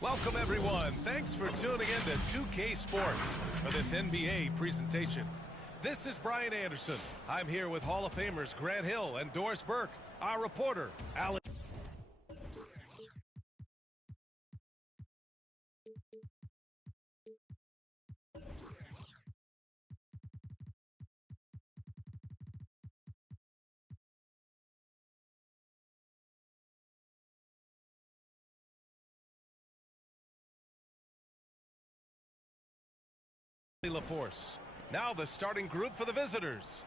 Welcome, everyone. Thanks for tuning in to 2K Sports for this NBA presentation. This is Brian Anderson. I'm here with Hall of Famers Grant Hill and Doris Burke, our reporter, Alex. LaForce. Now the starting group for the visitors.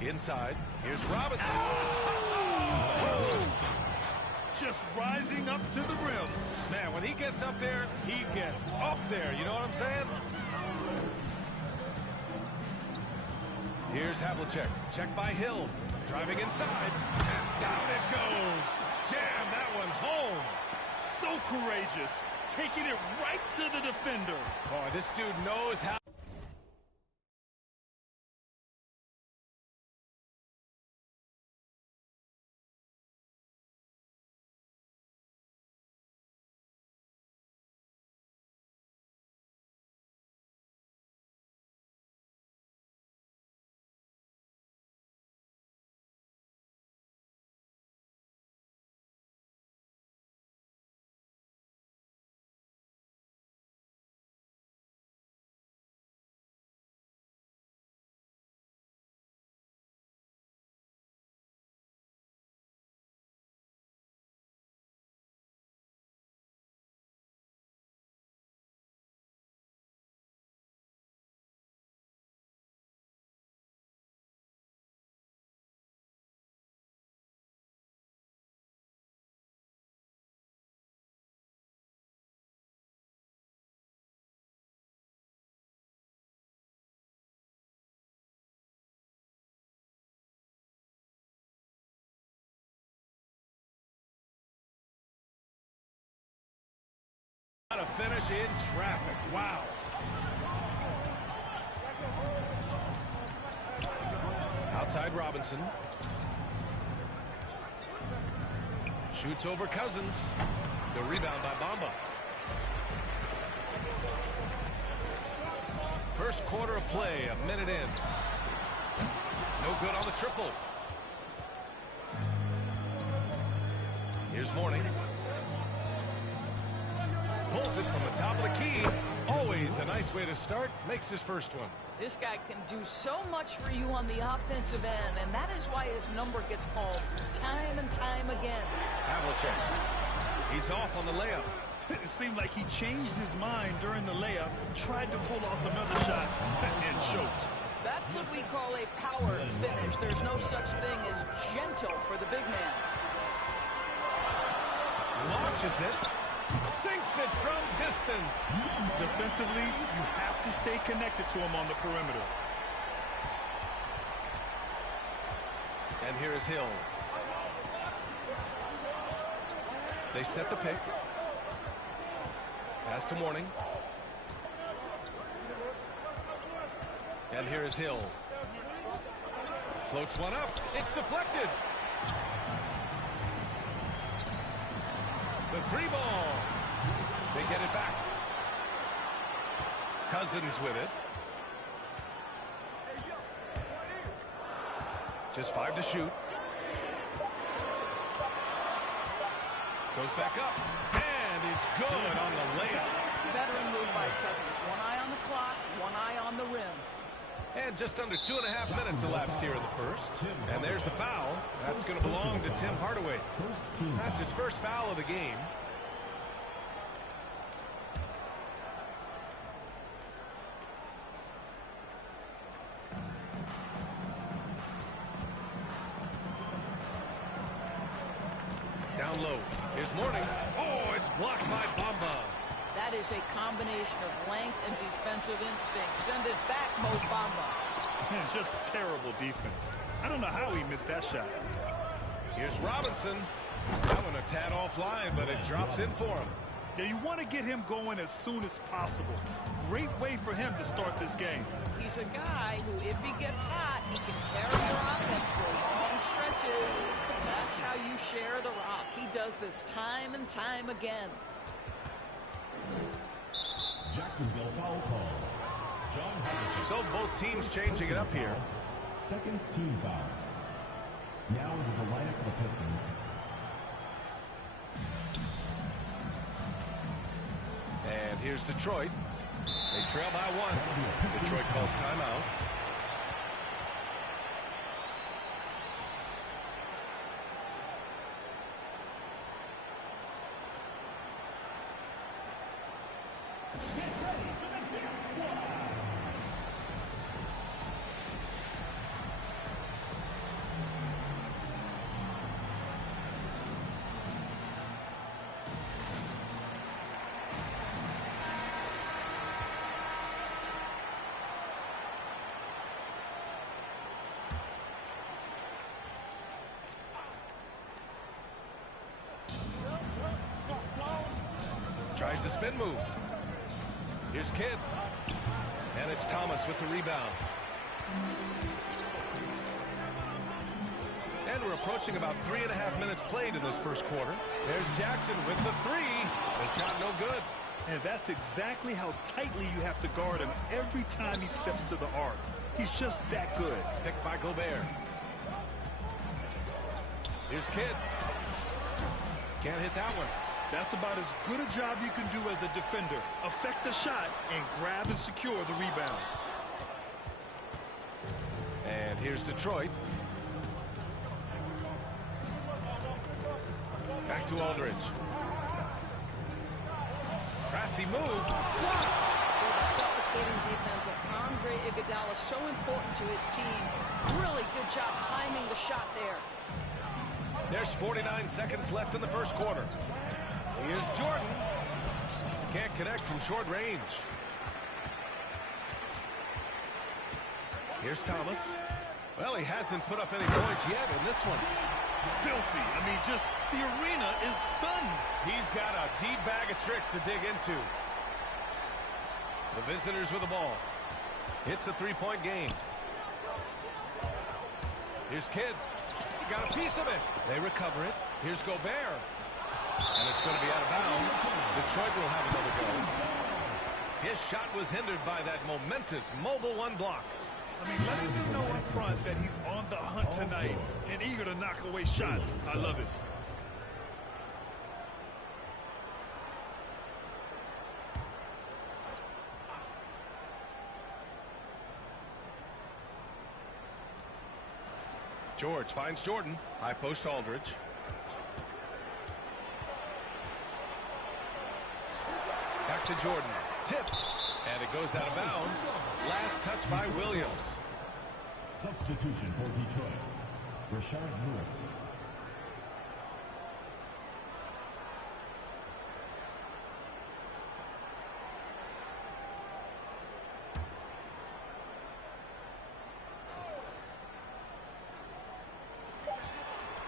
Inside, here's Robinson. Just rising up to the rim. Man, when he gets up there, he gets up there. You know what I'm saying? Here's Havlicek. Check by Hill. Driving inside. And down it goes. Jam that one home. So courageous. Taking it right to the defender. Boy, this dude knows how. To finish in traffic. Wow. Outside Robinson. Shoots over Cousins. The rebound by Bamba. First quarter of play, a minute in. No good on the triple. Here's Mourning. Pulls it from the top of the key. Always a nice way to start. Makes his first one. This guy can do so much for you on the offensive end, and that is why his number gets called time and time again. Havlicek. He's off on the layup. It seemed like he changed his mind during the layup, tried to pull off another shot, and choked. That's what we call a power finish. There's no such thing as gentle for the big man. Launches it. Sinks it from distance. Defensively, you have to stay connected to him on the perimeter. And here is Hill. They set the pick. Pass to Mourning. And here is Hill. Floats one up. It's deflected. The three ball. They get it back. Cousins with it. Just 5 to shoot. Goes back up. And it's good on the layup. Veteran move by Cousins. One eye on the clock, one eye on the rim. And just under 2.5 minutes elapsed here in the first. And there's the foul. That's going to belong to Tim Hardaway. That's his first foul of the game. Down low. Here's Mourning. Oh, it's blocked by Bamba. That is a combination of length and defensive instinct. Send it back, Mo Bamba. Man, just terrible defense. I don't know how he missed that shot. Here's Robinson. That one a tad offline, but it drops in for him. Yeah, you want to get him going as soon as possible. Great way for him to start this game. He's a guy who, if he gets hot, he can carry your offense for long stretches. That's how you share the rock. He does this time and time again. Jacksonville foul call. John Harrison. So both teams changing it up here. Second team foul. Now into the lineup for the Pistons. And here's Detroit. They trail by one. Detroit calls timeout. Tries the spin move. Here's Kidd. And it's Thomas with the rebound. And we're approaching about 3.5 minutes played in this first quarter. There's Jackson with the three. The shot no good. And that's exactly how tightly you have to guard him every time he steps to the arc. He's just that good. Picked by Gobert. Here's Kidd. Can't hit that one. That's about as good a job you can do as a defender. Affect the shot and grab and secure the rebound. And here's Detroit. Back to Aldridge. Crafty move. Blocked. With a suffocating defense of Andre Iguodala, so important to his team. Really good job timing the shot there. There's 49 seconds left in the first quarter. Here's Jordan. Can't connect from short range. Here's Thomas. Well, he hasn't put up any points yet in this one. Filthy. I mean, just the arena is stunned. He's got a deep bag of tricks to dig into. The visitors with the ball. It's a three-point game. Here's Kidd. He got a piece of it. They recover it. Here's Gobert. And it's going to be out of bounds. Detroit will have another go. His shot was hindered by that momentous mobile one block. I mean, letting them know up front that he's on the hunt tonight and eager to knock away shots. I love it. George finds Jordan. High post Aldridge. Back to Jordan. Tipped. And it goes out of bounds. Last touch by Williams. Substitution for Detroit. Rashard Lewis.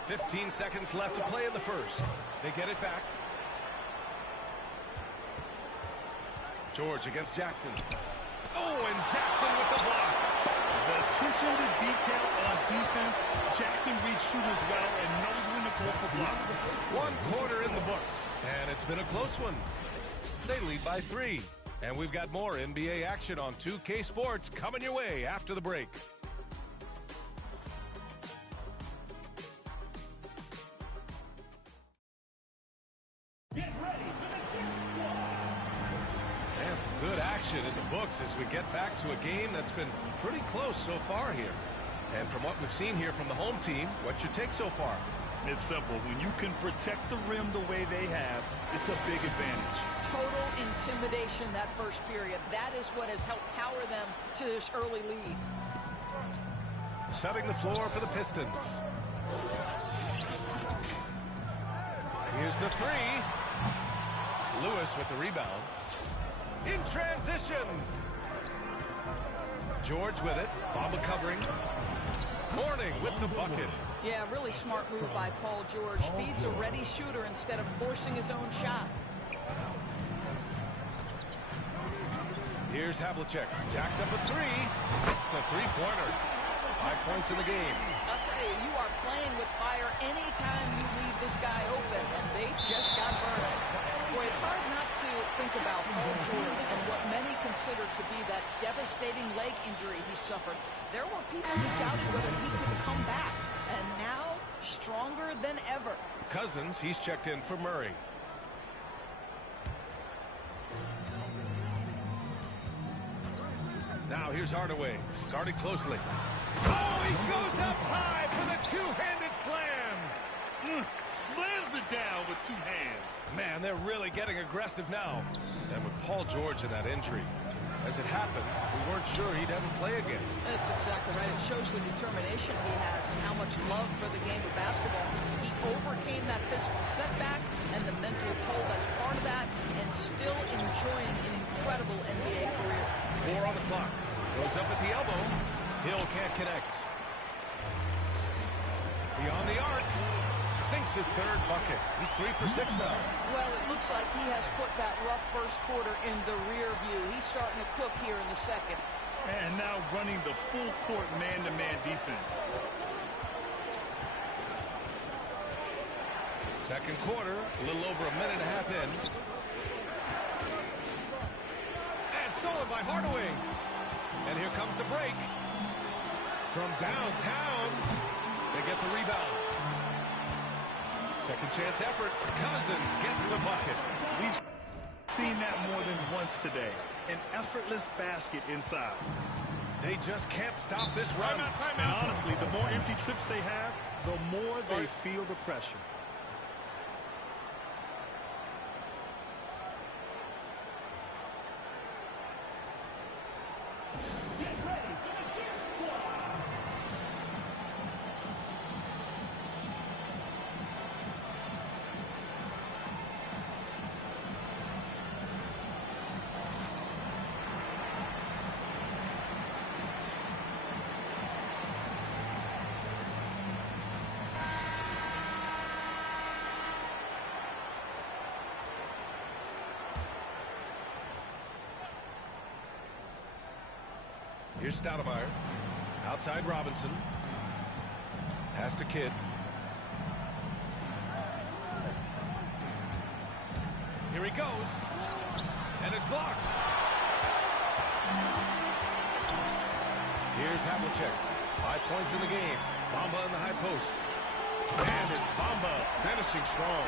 "15 seconds left to play in the first. They get it back. George against Jackson. Oh, and Jackson with the block. The attention to detail on defense. Jackson reads shooters well and knows when to go for blocks. One quarter in the books, and it's been a close one. They lead by 3. And we've got more NBA action on 2K Sports coming your way after the break. And some good action in the books as we get back to a game that's been pretty close so far here. And from what we've seen here from the home team, what's your take so far? It's simple. When you can protect the rim the way they have, it's a big advantage. Total intimidation that first period. That is what has helped power them to this early lead. Setting the floor for the Pistons. Here's the three. Lewis with the rebound. In transition. George with it. Bamba covering. Mourning with the bucket. Yeah, really smart move by Paul George. Feeds a ready shooter instead of forcing his own shot. Here's Havlicek. Jacks up a three. It's the three-pointer. 5 points in the game. I'll tell you, you are playing with fire anytime you leave this guy open, and they just got burned. Boy, it's hard not to think about Paul George and what many consider to be that devastating leg injury he suffered. There were people who doubted whether he could come back, and now stronger than ever. Cousins, he's checked in for Murray. Now here's Hardaway, guarded closely. Oh, he goes up high for the two-handed slam. Slams it down with two hands. Man, they're really getting aggressive now. And with Paul George and that injury, as it happened, we weren't sure he'd ever play again. That's exactly right. It shows the determination he has and how much love for the game of basketball. He overcame that physical setback and the mental toll that's part of that, and still enjoying an incredible NBA career. 4 on the clock. Goes up at the elbow. Hill can't connect. Beyond the arc. Sinks his third bucket. He's 3 for 6 now. Well, it looks like he has put that rough first quarter in the rear view. He's starting to cook here in the second. And now running the full court man-to-man defense. Second quarter, a little over a minute and a half in. And stolen by Hardaway. And here comes the break. From downtown, they get the rebound. Second chance effort. Cousins gets the bucket. We've seen that more than once today. An effortless basket inside. They just can't stop this run. And honestly, the more empty trips they have, the more they feel the pressure. Here's Stoudemire. Outside Robinson. Pass to Kidd. Here he goes. And it's blocked. Here's Havlicek. 5 points in the game. Bamba in the high post. And it's Bamba finishing strong.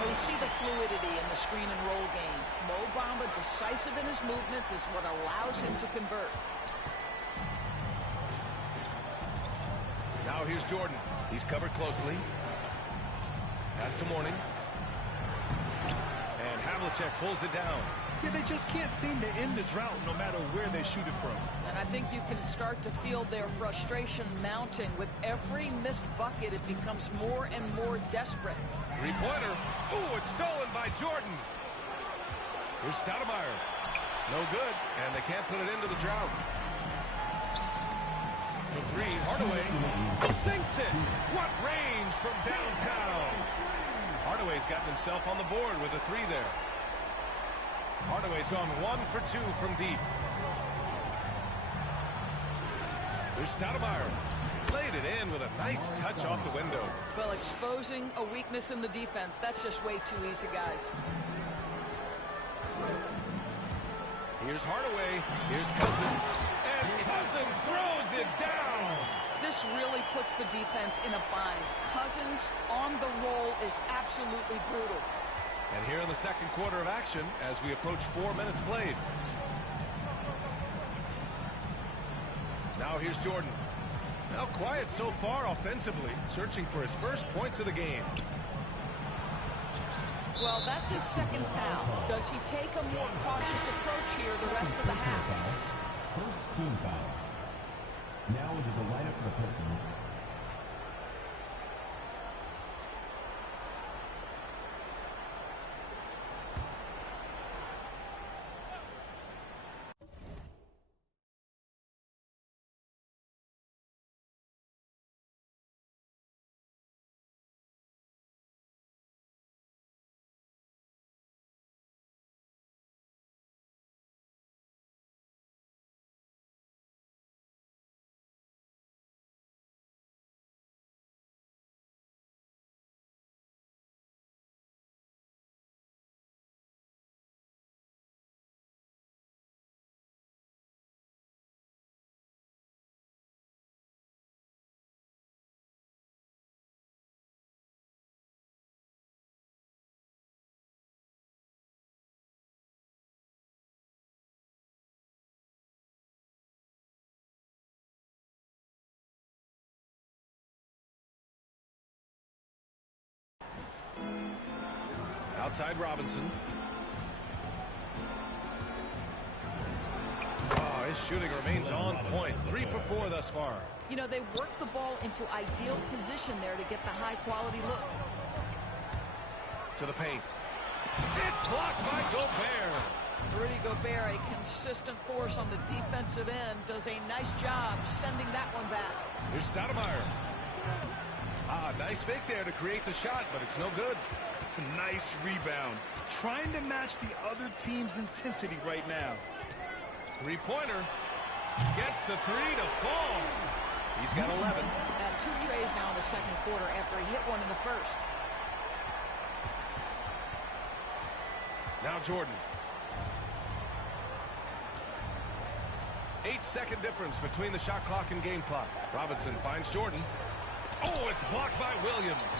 Well, you see the fluidity in the screen and roll game. Mo Bamba, decisive in his movements, is what allows him to convert. Now here's Jordan. He's covered closely. Pass to Mourning. And Havlicek pulls it down. Yeah, they just can't seem to end the drought no matter where they shoot it from. And I think you can start to feel their frustration mounting. With every missed bucket, it becomes more and more desperate. Three-pointer. Ooh, it's stolen by Jordan. Here's Stoudemire. No good, and they can't put it into the drought. For three, Hardaway sinks it. What range from downtown. Hardaway's gotten himself on the board with a three there. Hardaway's gone 1 for 2 from deep. There's Stoudemire. Laid it in with a nice touch off the window. Well, exposing a weakness in the defense, that's just way too easy, guys. Here's Hardaway. Here's Cousins. And Cousins throws it down. This really puts the defense in a bind. Cousins on the roll is absolutely brutal. And here in the second quarter of action as we approach 4 minutes played. Now here's Jordan. Now quiet so far offensively, searching for his first points of the game. Well, that's his second foul. Does he take a more cautious approach here the rest of the half? First team foul. Now into the lineup for the Pistons. Outside Robinson. Oh, his shooting remains on point. 3 for 4 thus far. You know, they worked the ball into ideal position there to get the high-quality look. To the paint. It's blocked by Gobert. Rudy Gobert, a consistent force on the defensive end, does a nice job sending that one back. Here's Stoudemire. Nice fake there to create the shot, but it's no good. Nice rebound. Trying to match the other team's intensity right now. Three-pointer. Gets the 3 to fall. He's got 11. And 2 trays now in the second quarter after he hit one in the first. Now Jordan. 8-second difference between the shot clock and game clock. Robinson finds Jordan. Oh, it's blocked by Williams.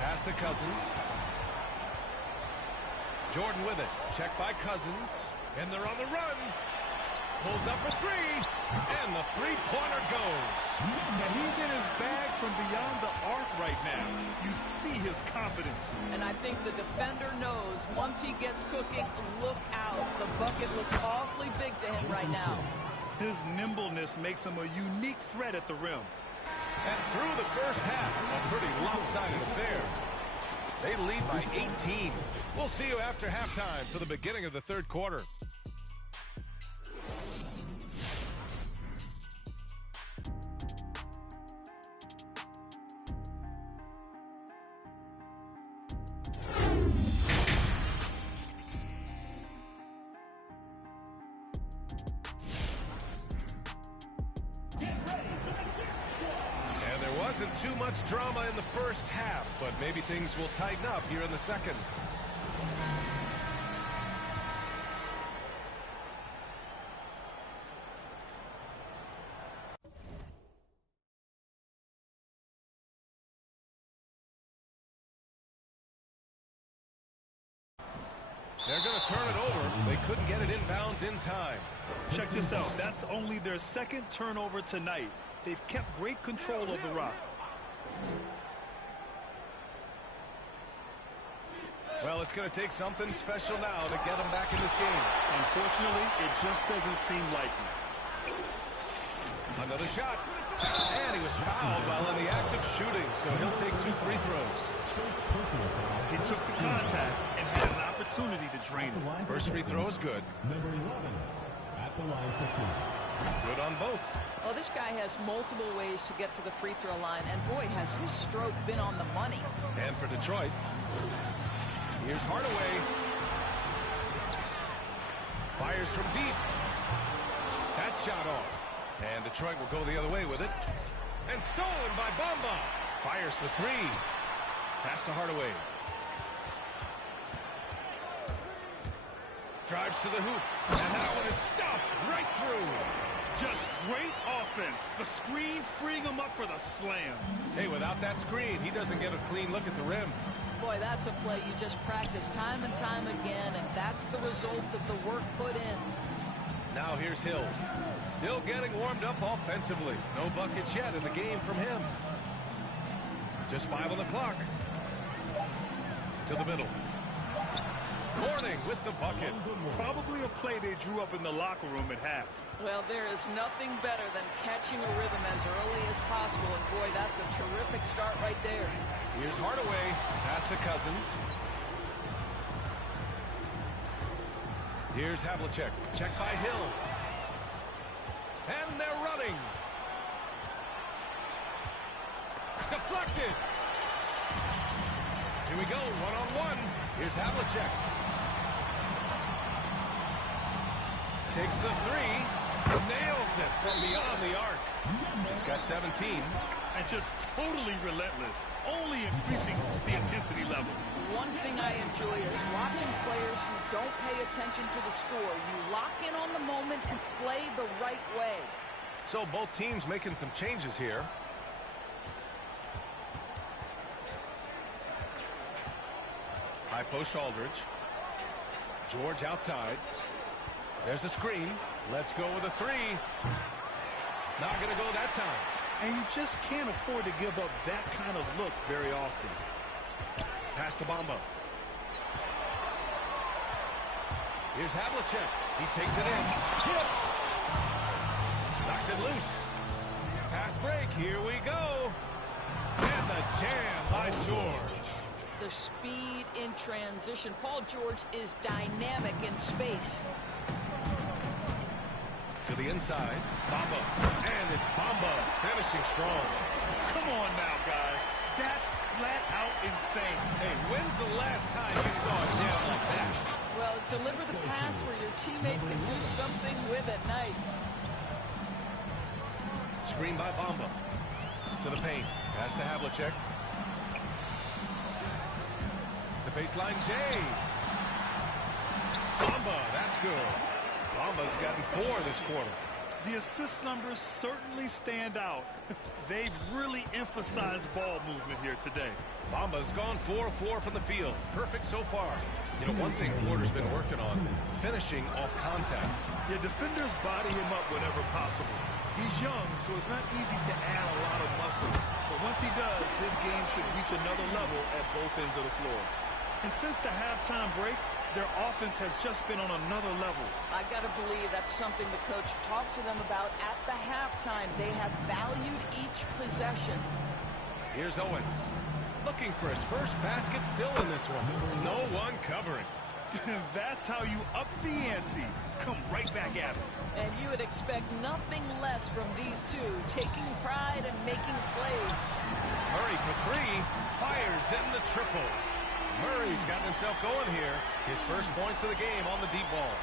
Pass to Cousins. Jordan with it. Checked by Cousins. And they're on the run. Pulls up for 3. And the three-pointer goes. Now he's in his bag from beyond the arc right now. You see his confidence. And I think the defender knows once he gets cooking, look out. The bucket looks awfully big to him right now. His nimbleness makes him a unique threat at the rim. And through the first half, a pretty lopsided affair. They lead by 18. We'll see you after halftime for the beginning of the third quarter. Wasn't too much drama in the first half, but maybe things will tighten up here in the second. They're going to turn it over. They couldn't get it inbounds in time. Check this out. That's only their second turnover tonight. They've kept great control of the rock. Well, it's going to take something special now to get them back in this game. Unfortunately, it just doesn't seem likely. Another shot. And he was fouled while in the act of shooting, so he'll take 2 free throws. He took the contact and had an opportunity to drain it. First free throw is good. Number 11 at the line for 2. Good on both. Well, this guy has multiple ways to get to the free throw line, and boy, has his stroke been on the money. And for Detroit, here's Hardaway. Fires from deep. That shot off. And Detroit will go the other way with it. And stolen by Bamba. Fires for 3. Pass to Hardaway. Drives to the hoop. And that one is stuffed right through. Just great offense. The screen freeing him up for the slam. Hey, without that screen, he doesn't get a clean look at the rim. Boy, that's a play you just practice time and time again, and that's the result of the work put in. Now here's Hill. Still getting warmed up offensively. No buckets yet in the game from him. Just 5 on the clock. To the middle. Corning with the bucket. Probably a play they drew up in the locker room at half. Well, there is nothing better than catching a rhythm as early as possible, and boy, that's a terrific start right there. Here's Hardaway. Pass to Cousins. Here's Havlicek. Check by Hill. And they're running. Deflected. Here we go, one-on-one. Here's Havlicek. Takes the 3. Nails it from beyond the arc. He's got 17. And just totally relentless. Only increasing the intensity level. One thing I enjoy is watching players who don't pay attention to the score. You lock in on the moment and play the right way. So both teams making some changes here. High post Aldridge. George outside. There's a screen. Let's go with a 3. Not going to go that time. And you just can't afford to give up that kind of look very often. Pass to Bamba. Here's Havlicek. He takes it in. Tipped. Knocks it loose. Fast break. Here we go. And the jam by George. The speed in transition. Paul George is dynamic in space. To the inside. Bamba. And it's Bamba finishing strong. Come on now, guys. That's flat out insane. Hey, when's the last time you saw a jam like that? Well, deliver the pass where your teammate can do something with it. Nice. Screen by Bamba. To the paint. Pass to Havlicek. The baseline J. Bamba, that's good. Bamba's gotten 4 this quarter. The assist numbers certainly stand out. They've really emphasized ball movement here today. Bamba's gone 4-4 from the field. Perfect so far. You know, one thing Porter's been working on, finishing off contact. Yeah, defenders body him up whenever possible. He's young, so it's not easy to add a lot of muscle. But once he does, his game should reach another level at both ends of the floor. And since the halftime break, their offense has just been on another level. I got to believe that's something the coach talked to them about at the halftime. They have valued each possession. Here's Owens. Looking for his first basket, still in this one. No one covering. That's how you up the ante. Come right back at it. And you would expect nothing less from these two, taking pride and making plays. Murray for 3, fires in the triple. Murray's gotten himself going here. His first points of the game on the deep ball.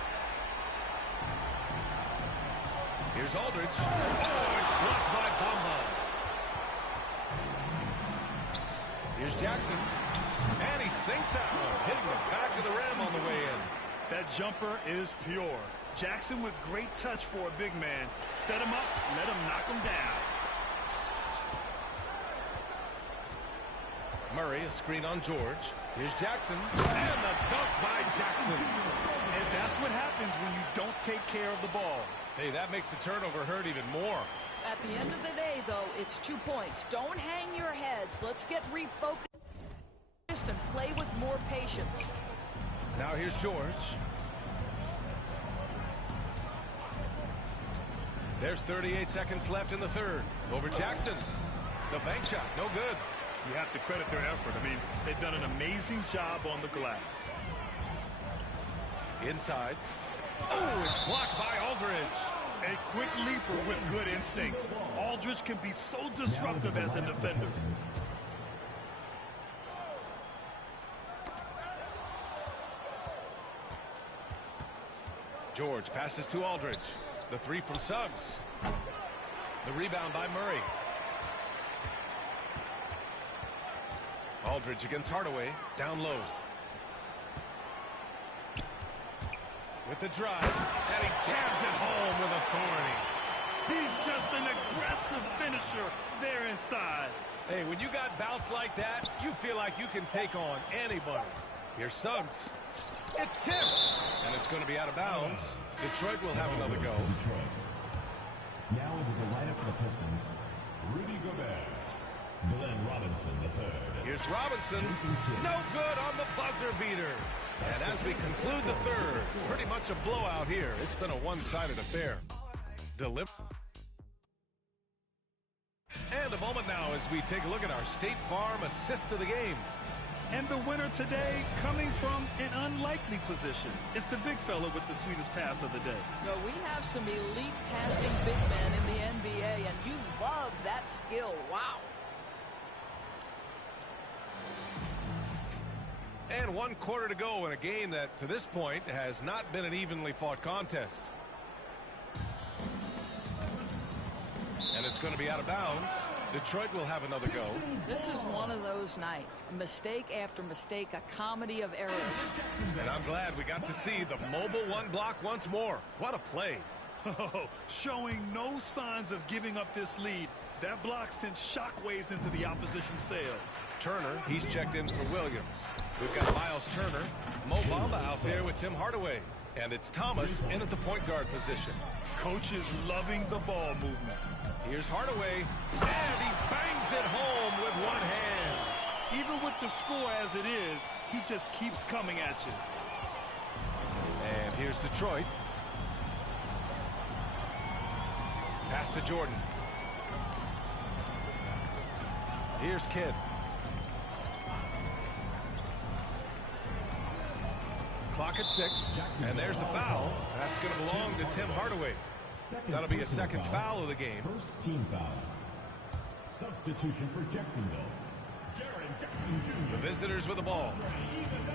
Here's Aldridge. Oh, it's blocked by Bamba. Here's Jackson. And he sinks out, hitting the back of the rim on the way in. That jumper is pure. Jackson with great touch for a big man. Set him up, let him knock him down. Murray, a screen on George. Here's Jackson. And the dunk by Jackson. And that's what happens when you don't take care of the ball. Hey, that makes the turnover hurt even more. At the end of the day, though, it's 2 points. Don't hang your heads. Let's get refocused and play with more patience. Now here's George. There's 38 seconds left in the third. Over Jackson. The bank shot, no good. You have to credit their effort. I mean, they've done an amazing job on the glass. Inside. Oh, it's blocked by Aldridge. A quick leaper with good instincts. Aldridge can be so disruptive as a defender. George passes to Aldridge. The 3 from Suggs. The rebound by Murray. Aldridge against Hardaway. Down low. With the drive. And he jams it home with authority. He's just an aggressive finisher there inside. Hey, when you got bounce like that, you feel like you can take on anybody. Here's Suggs. It's tipped. And it's going to be out of bounds. Detroit will have another go. Detroit. Now into the lineup for the Pistons, Rudy Gobert, Glenn Robinson III. Here's Robinson. No good on the buzzer beater. And as we conclude the third, pretty much a blowout here. It's been a one-sided affair. And a moment now as we take a look at our State Farm assist of the game. And the winner today coming from an unlikely position. It's the big fella with the sweetest pass of the day. No, we have some elite passing big men in the NBA, and you love that skill. Wow. And 1 quarter to go in a game that, to this point, has not been an evenly fought contest. And it's going to be out of bounds. Detroit will have another go. This is one of those nights. Mistake after mistake, a comedy of errors. And I'm glad we got to see the mobile 1 block once more. What a play. Showing no signs of giving up this lead. That block sent shockwaves into the opposition sails. Turner, he's checked in for Williams. We've got Miles Turner, Mo Bamba out there with Tim Hardaway. And it's Thomas in at the point guard position. Coach is loving the ball movement. Here's Hardaway, and he bangs it home with one hand. Even with the score as it is, he just keeps coming at you. And Here's Detroit. Pass to Jordan. Here's Kidd. Clock at 6, and there's the foul. That's going to belong to Tim Hardaway. That'll be a second foul of the game. First team foul. Substitution for Jacksonville. Jaren Jackson Jr. The visitors with the ball.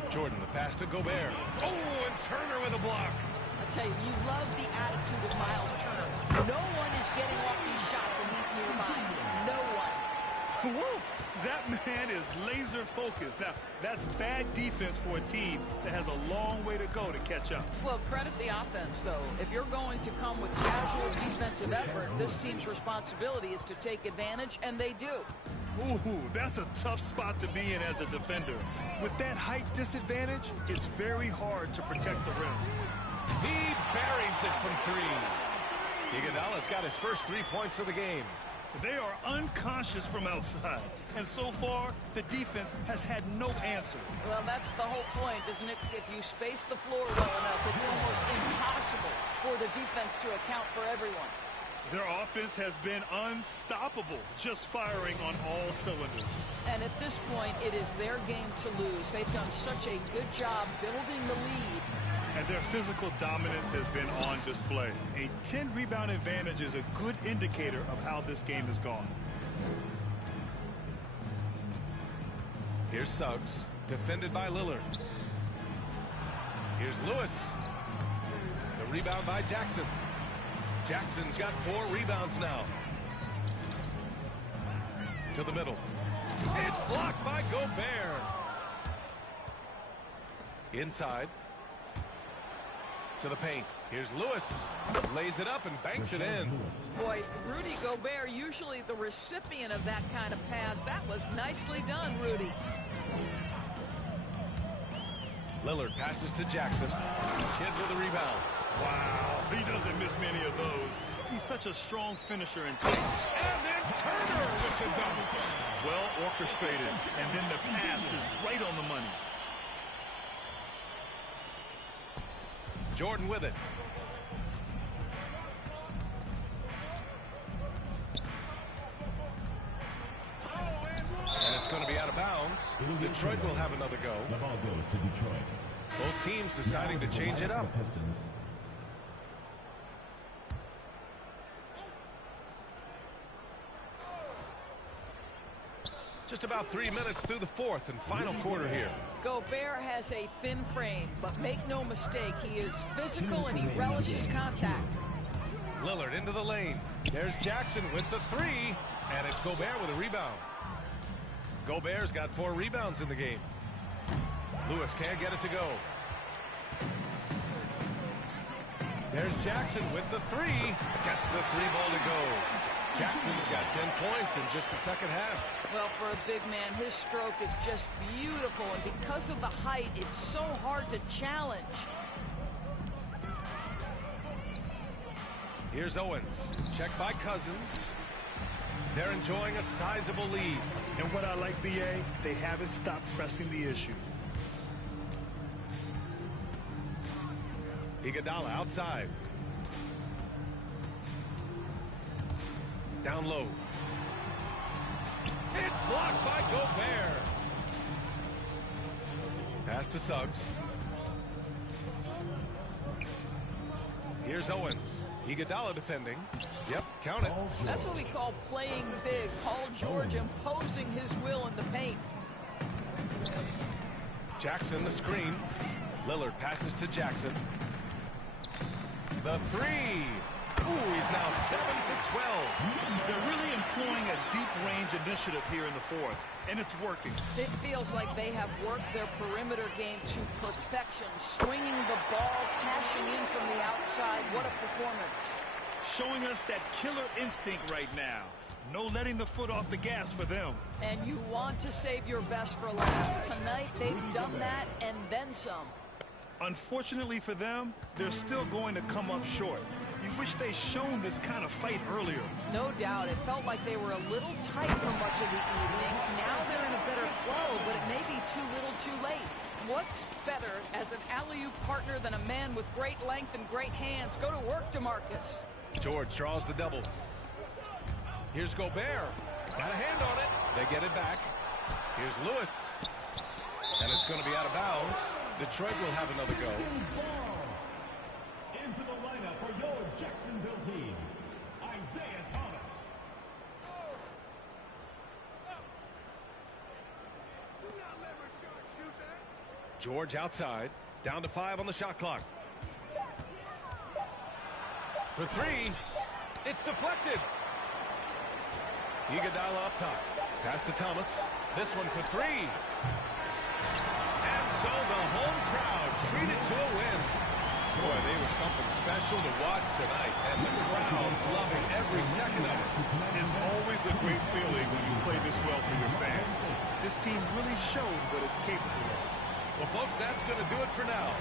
Jordan, the pass to Gobert. Oh, and Turner with a block. I tell you, you love the attitude of Miles Turner. No one is getting off these shots when he's nearby. No one. Woo! That man is laser focused. Now, that's bad defense for a team that has a long way to go to catch up. Well, credit the offense, though. If you're going to come with casual defensive effort, this team's responsibility is to take advantage, and they do. Ooh, that's a tough spot to be in as a defender. With that height disadvantage, it's very hard to protect the rim. He buries it from 3. Iguodala's got his first 3 points of the game. They are unconscious from outside, and so far, the defense has had no answer. Well, that's the whole point, isn't it? If you space the floor well enough, it's almost impossible for the defense to account for everyone. Their offense has been unstoppable, just firing on all cylinders. And at this point, it is their game to lose. They've done such a good job building the lead. And their physical dominance has been on display. A 10-rebound advantage is a good indicator of how this game has gone. Here's Suggs, defended by Lillard. Here's Lewis. The rebound by Jackson. Jackson's got 4 rebounds now. To the middle. It's blocked by Gobert. Inside. To the paint. Here's Lewis. Lays it up and banks it in. Boy, Rudy Gobert, usually the recipient of that kind of pass. That was nicely done, Rudy. Lillard passes to Jackson. Kidd with the rebound. Wow, he doesn't miss many of those. He's such a strong finisher and take. And then Turner with the dunk. Well orchestrated, and then the pass is right on the money. Jordan with it. And it's going to be out of bounds. Detroit will have another go. The ball goes to Detroit. Both teams deciding to change it up. The Pistons. Just about 3 minutes through the fourth and final quarter here. Gobert has a thin frame, but make no mistake, he is physical and he relishes contact. Lillard into the lane. There's Jackson with the 3, and it's Gobert with a rebound. Gobert's got 4 rebounds in the game. Lewis can't get it to go. There's Jackson with the 3. Gets the 3-ball to go. Jackson's got 10 points in just the second half. Well, for a big man, his stroke is just beautiful, and because of the height, it's so hard to challenge. Here's Owens. Checked by Cousins. They're enjoying a sizable lead. And what I like, BA, they haven't stopped pressing the issue. Iguodala outside. Down low. It's blocked by Gobert. Pass to Suggs. Here's Owens. Iguodala defending. Yep, count it. That's what we call playing big. Paul George imposing his will in the paint. Jackson the screen. Lillard passes to Jackson. The 3. Ooh, he's now 7 for 12. They're really employing a deep range initiative here in the fourth, and it's working. It feels like they have worked their perimeter game to perfection, swinging the ball, cashing in from the outside. What a performance. Showing us that killer instinct right now. No letting the foot off the gas for them. And you want to save your best for last. Tonight, they've done that and then some. Unfortunately for them, they're still going to come up short. You wish they'd shown this kind of fight earlier. No doubt. It felt like they were a little tight for much of the evening. Now they're in a better flow, but it may be too little too late. What what's better as an alley-oop partner than a man with great length and great hands? Go to work, DeMarcus. George draws the double. Here's Gobert. Got a hand on it. They get it back. Here's Lewis. And it's going to be out of bounds. Detroit will have another go. Into the lineup for your Jacksonville team, Isaiah Thomas. George outside. Down to 5 on the shot clock. For 3. It's deflected. Iguodala up top. Pass to Thomas. This one for 3. And so the home crowd treated to a win. Boy, they were something special to watch tonight, and the crowd loving every second of it. It's always a great feeling when you play this well for your fans. This team really showed what it's capable of. Well, folks, that's going to do it for now.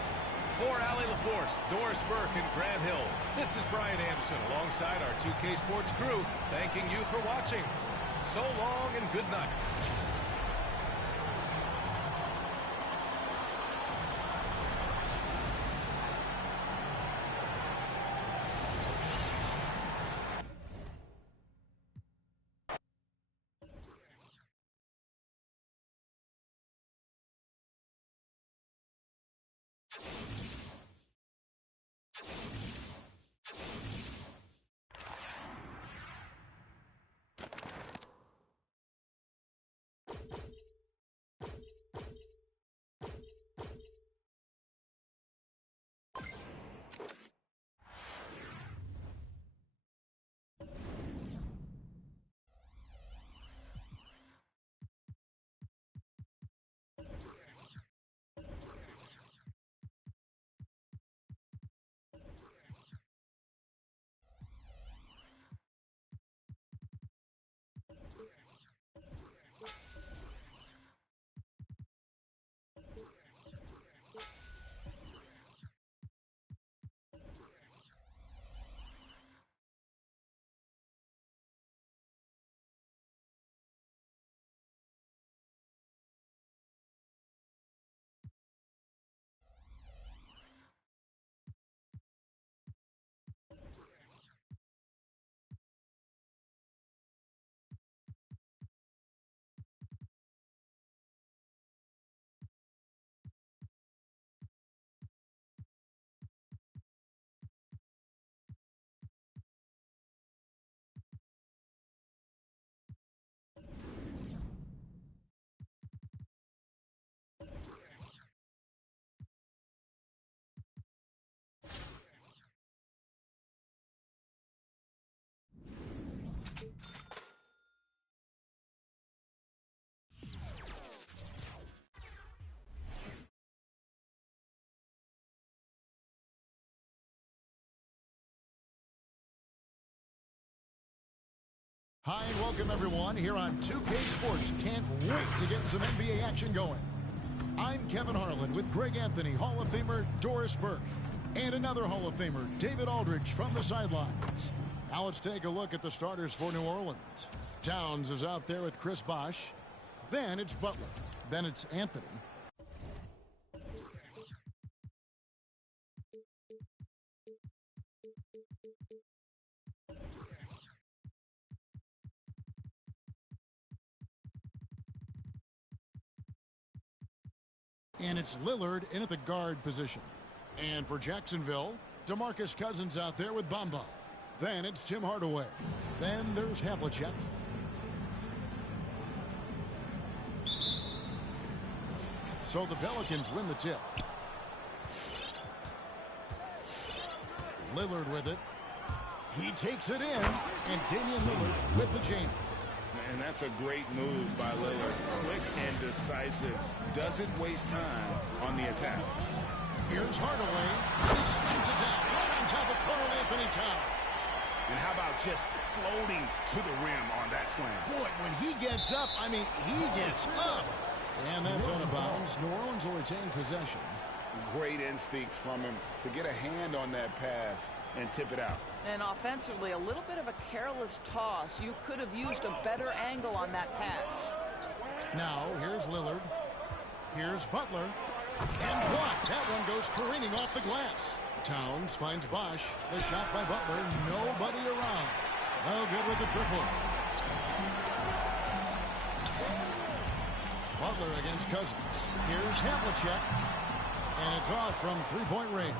For Allie LaForce, Doris Burke, and Grant Hill, this is Brian Anderson alongside our 2K Sports crew, thanking you for watching. So long and good night. Hi and welcome everyone here on 2K Sports. Can't wait to get some NBA action going. I'm Kevin Harlan with Greg Anthony, Hall of Famer Doris Burke, and another Hall of Famer, David Aldridge, from the sidelines. Now let's take a look at the starters for New Orleans. Towns is out there with Chris Bosh. Then it's Butler. Then it's Anthony. And it's Lillard in at the guard position. And for Jacksonville, DeMarcus Cousins out there with Bamba. Then it's Tim Hardaway. Then there's Havlicek. So the Pelicans win the tip. Lillard with it. He takes it in. And Damian Lillard with the jam. And that's a great move by Lillard. Quick and decisive. Doesn't waste time on the attack. Here's Hardaway. He slams it down right on top of Karl Anthony Towns. And how about just floating to the rim on that slam? Boy, when he gets up, I mean, he gets up. And that's out of bounds. New Orleans will retain possession. Great instincts from him to get a hand on that pass and tip it out. And offensively, a little bit of a careless toss. You could have used a better angle on that pass. Now, here's Lillard. Here's Butler. And blocked. That one goes careening off the glass. Towns finds Bosch. The shot by Butler. Nobody around. No good with the triple. Butler against Cousins. Here's Havlicek. And it's off from three-point range.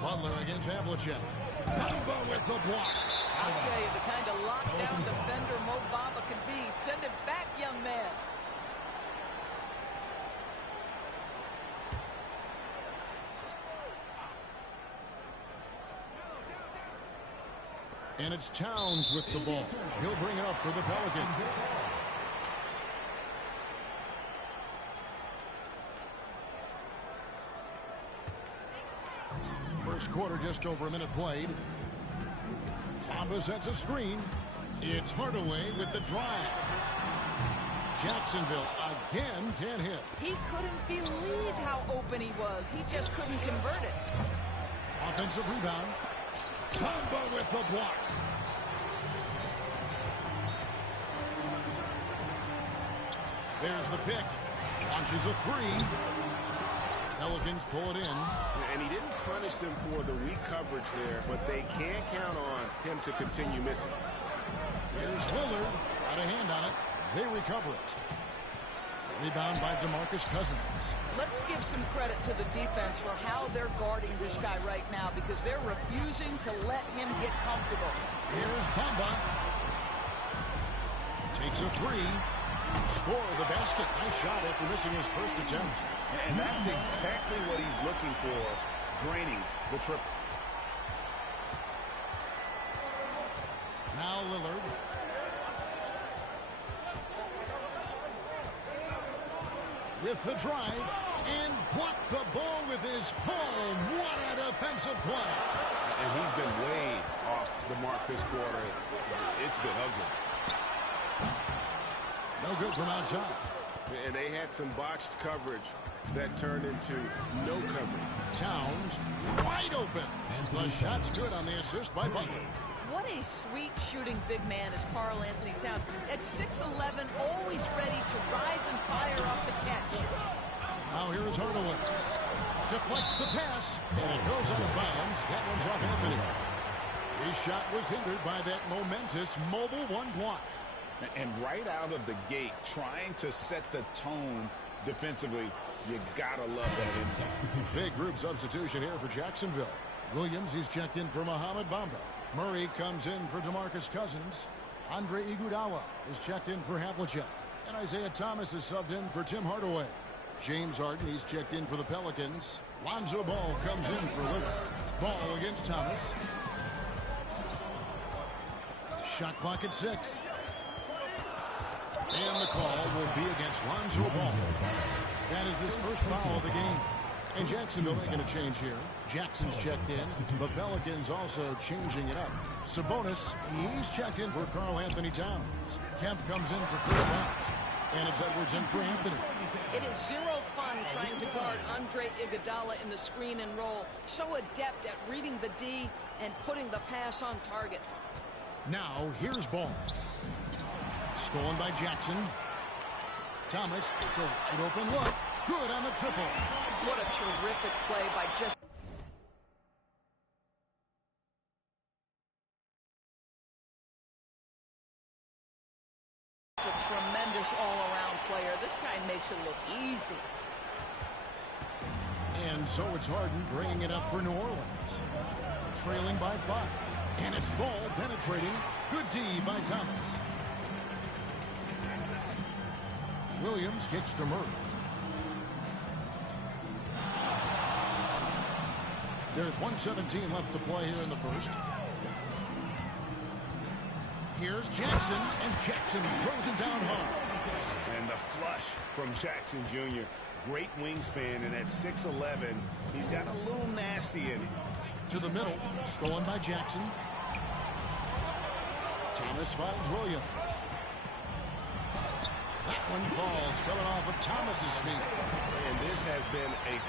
Butler against Havlicek. Bamba with the block. I'll tell you, the kind of lockdown defender Mo Bamba can be. Send it back, young man. And it's Towns with the ball. He'll bring it up for the Pelicans. First quarter, just over a minute played. Bamba sets a screen. It's Hardaway with the drive. Jacksonville again can't hit. He couldn't believe how open he was. He just couldn't convert it. Offensive rebound. Bamba with the block. There's the pick. Launches a three. Pelicans pull it in. And he didn't punish them for the weak coverage there, but they can't count on him to continue missing. Here's Lillard. Got a hand on it. They recover it. Rebound by DeMarcus Cousins. Let's give some credit to the defense for how they're guarding this guy right now because they're refusing to let him get comfortable. Here's Bamba. Takes a three. Score the basket. Nice shot after missing his first attempt. And that's exactly what he's looking for, draining the triple. Now Lillard. With the drive, and blocked the ball with his palm. What a defensive play. And he's been way off the mark this quarter. It's been ugly. No good from outside. And they had some botched coverage that turned into no coverage. Towns wide open. The shot's good on the assist by Butler. What a sweet shooting big man is Karl Anthony Towns. At 6'11", always ready to rise and fire off the catch. Now here is Hardaway. Deflects the pass, and it goes out of bounds. That one's off Anthony. His shot was hindered by that momentous mobile one block. And right out of the gate, trying to set the tone defensively, you gotta love that insight. Big group substitution here for Jacksonville. Williams, he's checked in for Mohamed Bamba. Murray comes in for DeMarcus Cousins. Andre Iguodala is checked in for Havlicek. And Isaiah Thomas is subbed in for Tim Hardaway. James Harden, he's checked in for the Pelicans. Lonzo Ball comes in for Lillard. Ball against Thomas. Shot clock at 6. And the call will be against Lonzo Ball. That is his first foul of the game. And Jacksonville making a change here. Jackson's checked in. The Pelicans also changing it up. Sabonis, he's checked in for Karl Anthony Towns. Kemp comes in for Chris Bosh. And it's Edwards in for Anthony. It is zero fun trying to guard Andre Iguodala in the screen and roll. So adept at reading the D and putting the pass on target. Now here's Ball. Stolen by Jackson. Thomas, it's a wide open look. Good on the triple. What a terrific play by just... a tremendous all-around player. This guy makes it look easy. And so it's Harden bringing it up for New Orleans. Trailing by 5. And it's Ball penetrating. Good D by Thomas. Williams kicks to Murray. There's 1:17 left to play here in the first. Here's Jackson, and Jackson throws it down hard. And the flush from Jackson Jr. Great wingspan, and at 6'11", he's got a little nasty in it. To the middle, stolen by Jackson. Thomas finds Williams. That one falls, coming off of Thomas's feet. And this has been a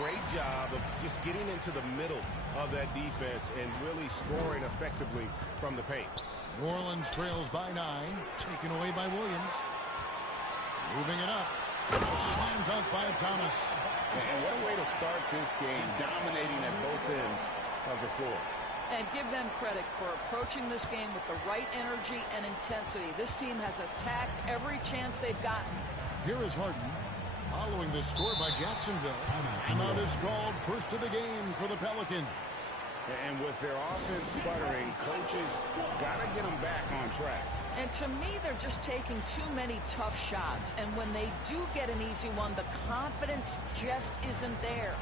Great job of just getting into the middle of that defense and really scoring effectively from the paint. New Orleans trails by 9. Taken away by Williams. Moving it up. A slam dunk by Thomas. And what a way to start this game, dominating at both ends of the floor. And give them credit for approaching this game with the right energy and intensity. This team has attacked every chance they've gotten. Here is Harden. Following the score by Jacksonville. Timeout is called. First of the game for the Pelicans. And with their offense sputtering, coaches got to get them back on track. And to me, they're just taking too many tough shots. And when they do get an easy one, the confidence just isn't there.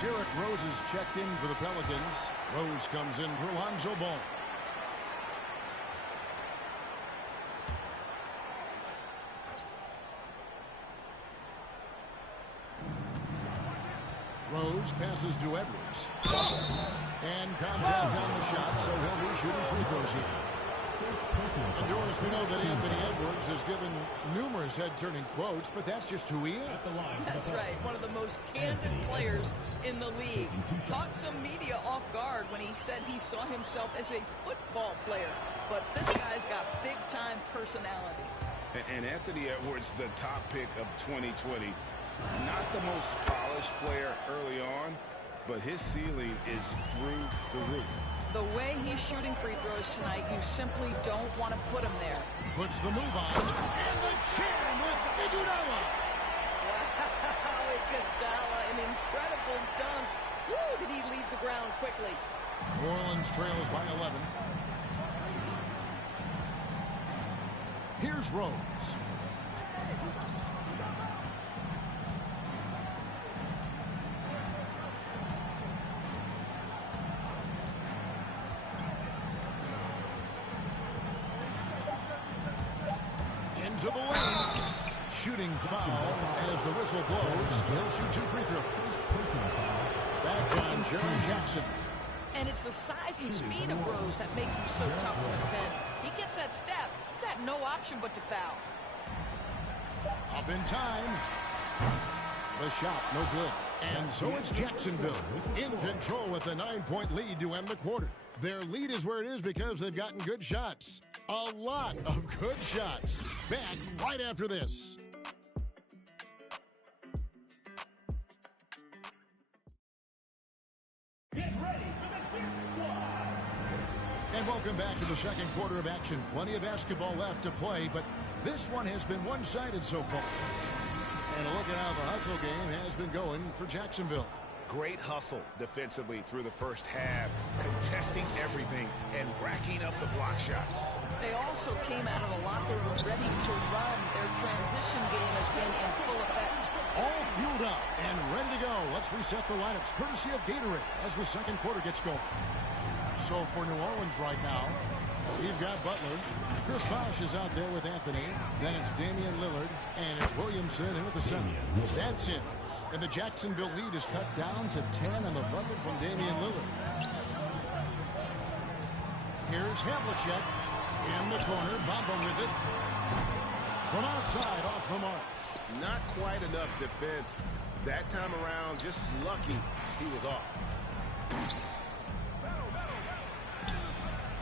Derrick Rose is checked in for the Pelicans. Rose comes in for Lonzo Ball. Rose passes to Edwards. And contact on the shot, so he'll be shooting free throws here. And Doris, we know that Anthony Edwards has given numerous head-turning quotes, but that's just who he is. That's right. One of the most candid players in the league. Caught some media off guard when he said he saw himself as a football player. But this guy's got big-time personality. And Anthony Edwards, the top pick of 2020. Not the most polished player early on, but his ceiling is through the roof. The way he's shooting free throws tonight, you simply don't want to put him there. Puts the move on. And the jam with Iguodala. Wow, Iguodala, an incredible dunk. Woo, did he leave the ground quickly. New Orleans trails by 11. Here's Rose. To the lane. Shooting foul as the whistle blows. He'll shoot 2 free throws. That's on Jaren Jackson. And it's the size and speed of Rose that makes him so tough to defend. He gets that step. You've got no option but to foul. Up in time. The shot, no good. And so it's Jacksonville in control with a 9-point lead to end the quarter. Their lead is where it is because they've gotten good shots. A lot of good shots. Back right after this. Get ready for the Dirt Squad. And welcome back to the second quarter of action. Plenty of basketball left to play, but this one has been one-sided so far. And look at how the hustle game has been going for Jacksonville. Great hustle defensively through the first half, contesting everything and racking up the block shots. They also came out of the locker room ready to run. Their transition game has been in full effect. All fueled up and ready to go. Let's reset the lineups courtesy of Gatorade as the second quarter gets going. So for New Orleans right now, we've got Butler. Chris Bosh is out there with Anthony. Then it's Damian Lillard. And it's Williamson in with the center. That's it. And the Jacksonville lead is cut down to 10 on the bucket from Damian Lillard. Here's Havlicek in the corner. Bamba with it. From outside, off the mark. Not quite enough defense that time around. Just lucky he was off.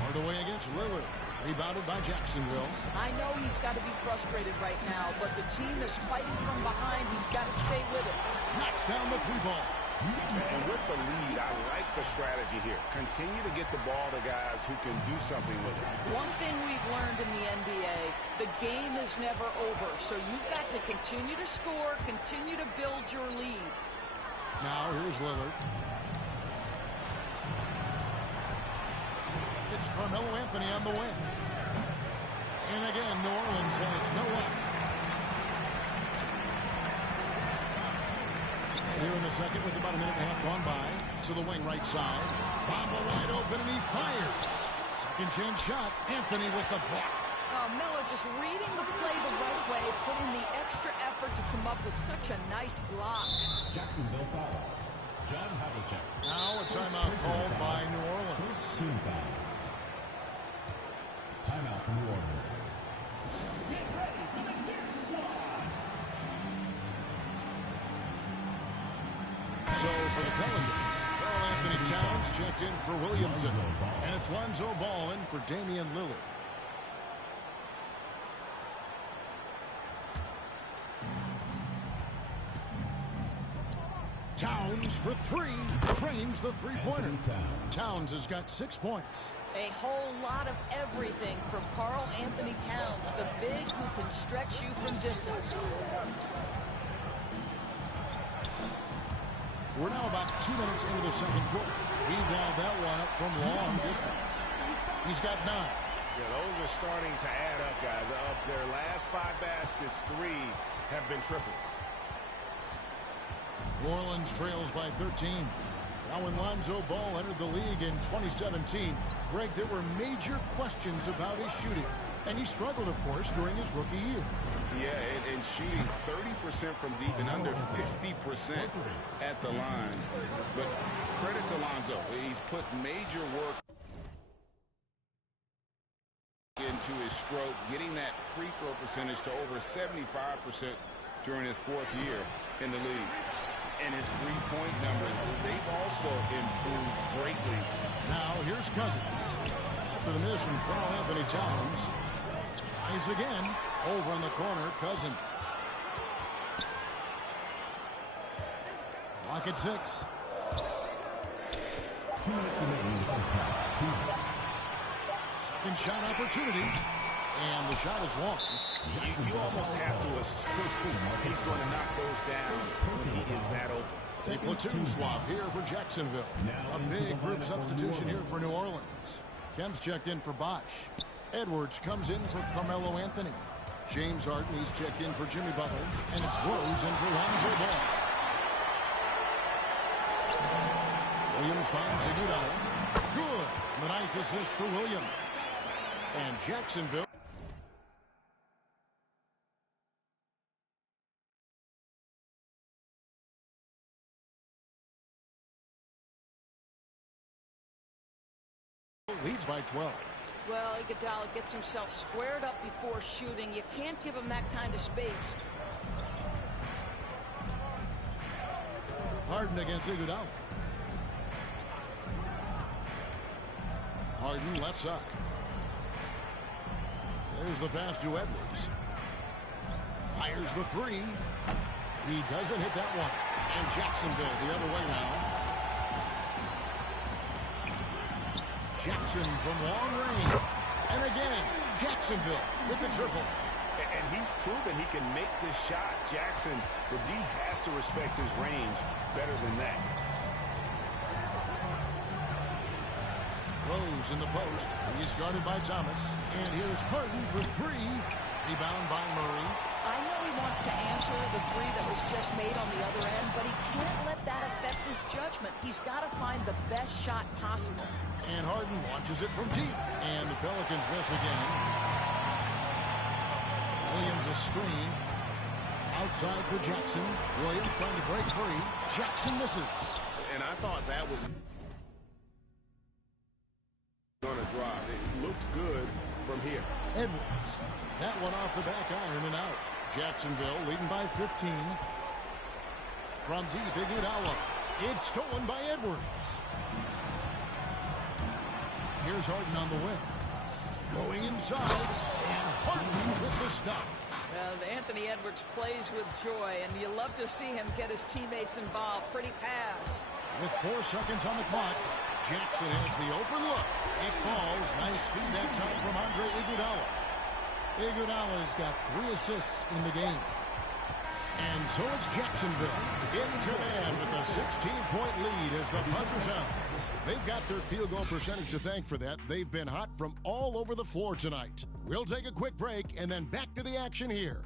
Hardaway against Lillard. Rebounded by Jacksonville. I know he's got to be frustrated right now, but the team is fighting from behind. He's got to stay with it. Knocks down the 3-ball. And with the lead, I like the strategy here. Continue to get the ball to guys who can do something with it. One thing we've learned in the NBA, the game is never over. So you've got to continue to score, continue to build your lead. Now here's Lillard. It's Carmelo Anthony on the wing. And again, New Orleans has no luck. Here in the second with about a minute and a half gone by. To the wing right side. Bamba wide open and he fires. Second chance shot. Anthony with the block. Melo just reading the play the right way, putting the extra effort to come up with such a nice block. Jacksonville foul. John Havlicek. Now a timeout called by New Orleans. First team foul. Timeout for New Orleans. So for the Pelicans, Karl-Anthony Towns checked in for Williamson. And it's Lonzo Ball in for Damian Lillard. Towns for three. Trains the three-pointer. Towns has got 6 points. A whole lot of everything from Karl-Anthony Towns, the big who can stretch you from distance. We're now about 2 minutes into the second quarter. He dialed that one up from long distance. He's got 9. Yeah, those are starting to add up, guys. Of their last 5 baskets, 3 have been triples. New Orleans trails by 13. Now when Lonzo Ball entered the league in 2017, Greg, there were major questions about his shooting. And he struggled, of course, during his rookie year. Yeah, and shooting 30% from deep and under 50% at the line. But credit to Lonzo. He's put major work into his stroke, getting that free throw percentage to over 75% during his 4th year in the league. And his three-point numbers, they've also improved greatly. Now here's Cousins. After the miss from Karl-Anthony Towns. Tries again. Over in the corner, Cousins. Clock at 6. 2 minutes remaining in the first half. 2 minutes. Second shot opportunity. And the shot is long. You almost have to assume he's going to knock those down when he is that open. A platoon swap here for Jacksonville. A big group substitution here for New Orleans. Kemp's checked in for Bosch. Edwards comes in for Carmelo Anthony. James Harden, he's checked in for Jimmy Butler. And it's Rose in for Lonzo Ball. Williams finds Iguodala. Good. The nice assist for Williams. And Jacksonville. Leads by 12. Well, Iguodala gets himself squared up before shooting. You can't give him that kind of space. Harden against Iguodala. Harden left side. There's the pass to Edwards. Fires the three. He doesn't hit that one. And Jacksonville the other way now. Jackson from long range. And again, Jacksonville with the triple. And he's proven he can make this shot. Jackson, the D has to respect his range better than that. Rose in the post. He's guarded by Thomas. And here's Harden for three. Rebound by Murray. I know he wants to answer the three that was just made on the other end, but he can't let that affect his judgment. He's got to find the best shot possible. And Harden launches it from deep. And the Pelicans miss again. Williams a screen. Outside for Jackson. Williams trying to break free. Jackson misses. And I thought that was going to drive. It looked good from here. Edwards. That one off the back iron and out. Jacksonville leading by 15. From deep, Iguodala. It's stolen by Edwards. Here's Harden on the wing. Going inside. And Harden with the stuff. Anthony Edwards plays with joy, and you love to see him get his teammates involved. Pretty pass. With 4 seconds on the clock, Jackson has the open look. It falls. Nice feed that time from Andre Iguodala. Iguodala's got 3 assists in the game. And so it's Jacksonville in command with a 16-point lead as the buzzer sounds. They've got their field goal percentage to thank for that. They've been hot from all over the floor tonight. We'll take a quick break and then back to the action here.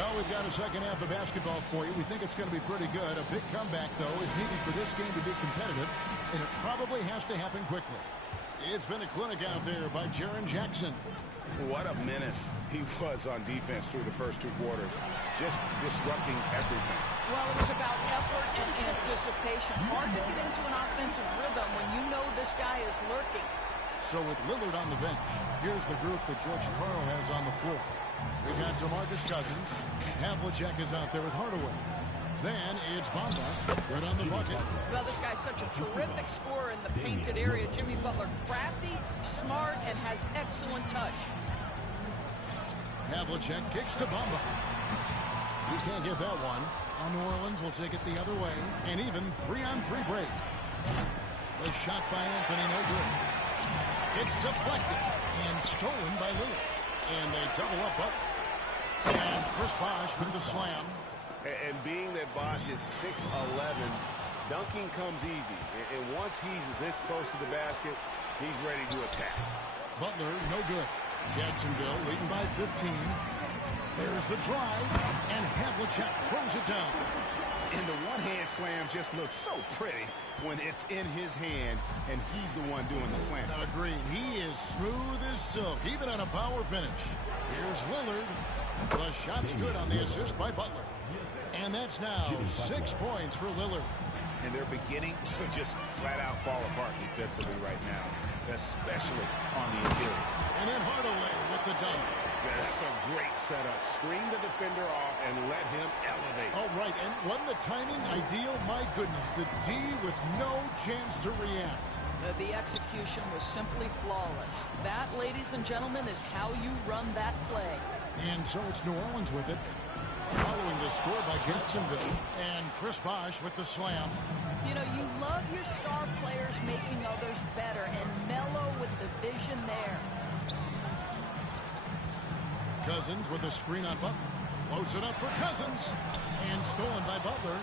Well, we've got a second half of basketball for you. We think it's going to be pretty good. A big comeback, though, is needed for this game to be competitive, and it probably has to happen quickly. It's been a clinic out there by Jaren Jackson. What a menace he was on defense through the first 2 quarters. Just disrupting everything. Well, it was about effort and anticipation. Hard to get into an offensive rhythm when you know this guy is lurking. So with Lillard on the bench, here's the group that George Karl has on the floor. We've got DeMarcus Cousins. Havlicek is out there with Hardaway. Then it's Bamba. Good on the bucket. Well, this guy's such a terrific scorer in the painted area. Jimmy Butler, crafty, smart, and has excellent touch. Havlicek kicks to Bamba. He can't get that one. New Orleans will take it the other way. And even 3-on-3 break. The shot by Anthony, no good. It's deflected and stolen by Lillard. And they double up. And Chris Bosh with the slam. And being that Bosh is 6'11", dunking comes easy. And once he's this close to the basket, he's ready to attack. Butler, no good. Jacksonville leading by 15. There's the drive, and Havlicek throws it down. And the one-hand slam just looks so pretty when it's in his hand, and he's the one doing the slam. Agreed. He is smooth as silk, even on a power finish. Here's Lillard. The shot's good on the assist by Butler. And that's now 6 points for Lillard. And they're beginning to just flat-out fall apart defensively right now, especially on the interior. And then Hardaway with the dunk. Yeah, that's a great setup. Screen the defender off and let him elevate. All right, and wasn't the timing ideal? My goodness, the D with no chance to react. The execution was simply flawless. That, ladies and gentlemen, is how you run that play. And so it's New Orleans with it. Following the score by Jacksonville. And Chris Bosh with the slam. You know, you love your star players making others better, and Melo with the vision there. Cousins with a screen on Butler. Floats it up for Cousins. And stolen by Butler.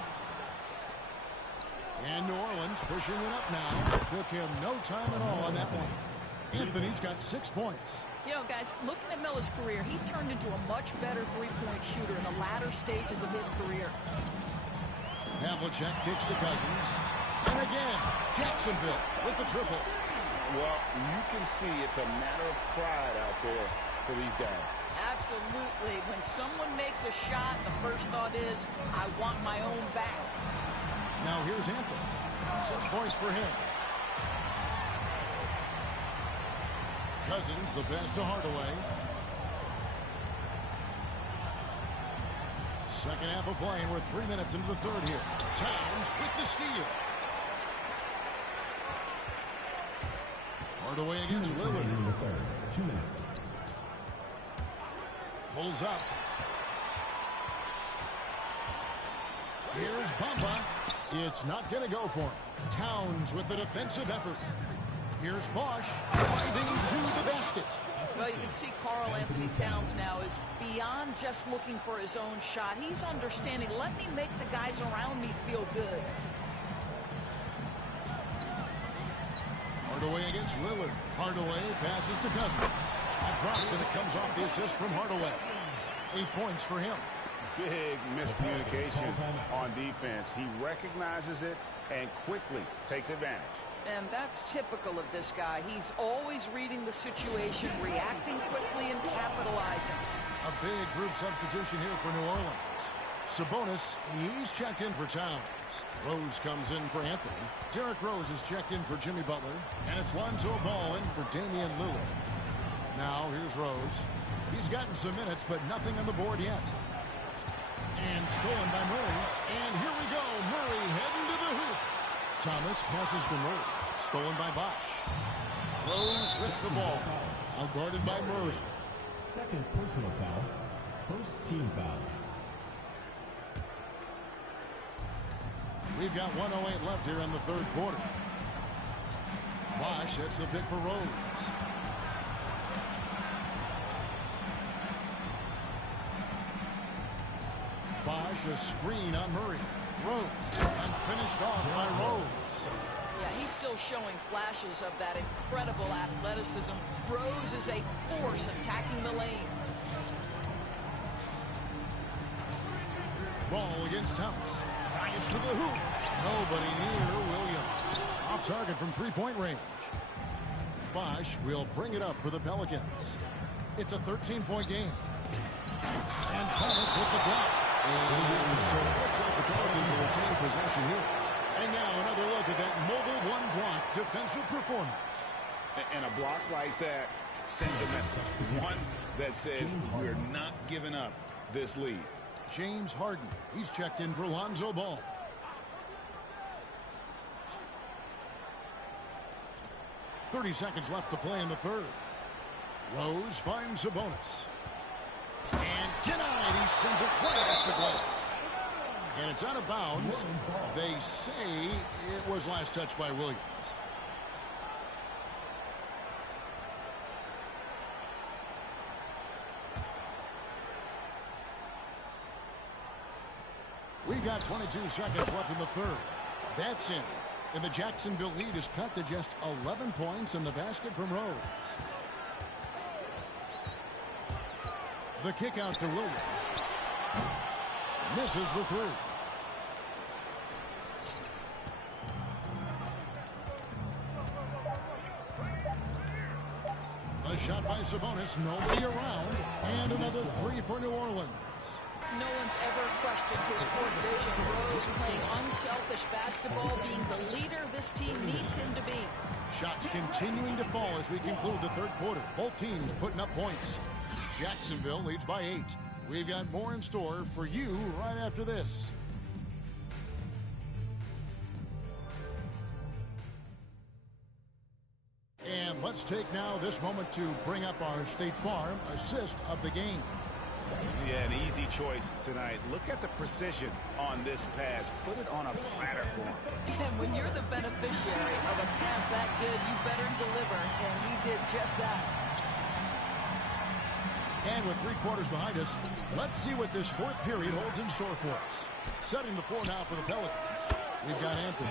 And New Orleans pushing it up now. Took him no time at all on that one. Anthony's got 6 points. You know, guys, looking at Melo's career, he turned into a much better three-point shooter in the latter stages of his career. Havlicek kicks to Cousins. And again, Jacksonville with the triple. Well, you can see it's a matter of pride out there for these guys. Absolutely. When someone makes a shot, the first thought is, I want my own back. Now here's Anthony. 6 points for him. Cousins, the pass to Hardaway. Second half of play, and we're 3 minutes into the third here. Towns with the steal. Hardaway against Lillard. 2 minutes. Pulls up. Here's Bamba. It's not going to go for him. Towns with the defensive effort. Here's Bosh driving to the basket. Well, you can see Karl Anthony Towns now is beyond just looking for his own shot. He's understanding, let me make the guys around me feel good. Hardaway against Lillard. Hardaway passes to Cousins. That drops, and it comes off the assist from Hardaway. 8 points for him. Big miscommunication on defense. He recognizes it and quickly takes advantage. And that's typical of this guy. He's always reading the situation, reacting quickly, and capitalizing. A big group substitution here for New Orleans. Sabonis, he's checked in for Towns. Rose comes in for Anthony. Derrick Rose is checked in for Jimmy Butler. And it's Lonzo Ball in for Damian Lillard. Now here's Rose. He's gotten some minutes, but nothing on the board yet. And stolen by Murray. And here we go. Murray heading to the hoop. Thomas passes to Murray. Stolen by Bosh. Rose with the ball. Now guarded by Murray. Second personal foul. First team foul. We've got 1:08 left here in the third quarter. Bosh hits the pick for Rose. Bosh, a screen on Murray. Rose, and finished off by Rose. Yeah, he's still showing flashes of that incredible athleticism. Rose is a force attacking the lane. Ball against Thomas. Fires to the hoop. Nobody near Williams. Off target from three-point range. Bosch will bring it up for the Pelicans. It's a 13-point game. And Thomas with the block. And so it looks like the Pelicans will retain possession here. And now another look at that mobile one-block defensive performance. And a block like that sends a message. One that says we're not giving up this lead. James Harden. He's checked in for Lonzo Ball. .30 seconds left to play in the third. Rose finds Sabonis. And denied. He sends it right off the glass. And it's out of bounds. They say it was last touched by Williams. We've got 22 seconds left in the third. That's in. And the Jacksonville lead is cut to just 11 points in the basket from Rose. The kick out to Williams. Misses the three. A shot by Sabonis. Nobody around. And another three for New Orleans. No one's ever questioned his court vision. Rose playing unselfish basketball, being the leader this team needs him to be. Shots continuing to fall as we conclude the third quarter. Both teams putting up points. Jacksonville leads by 8. We've got more in store for you right after this. And let's take now this moment to bring up our State Farm assist of the game. Yeah, an easy choice tonight. Look at the precision on this pass. Put it on a platter for him. And when you're the beneficiary of a pass that good, you better deliver. And he did just that. And with 3 quarters behind us, let's see what this fourth period holds in store for us. Setting the floor now for the Pelicans. We've got Anthony.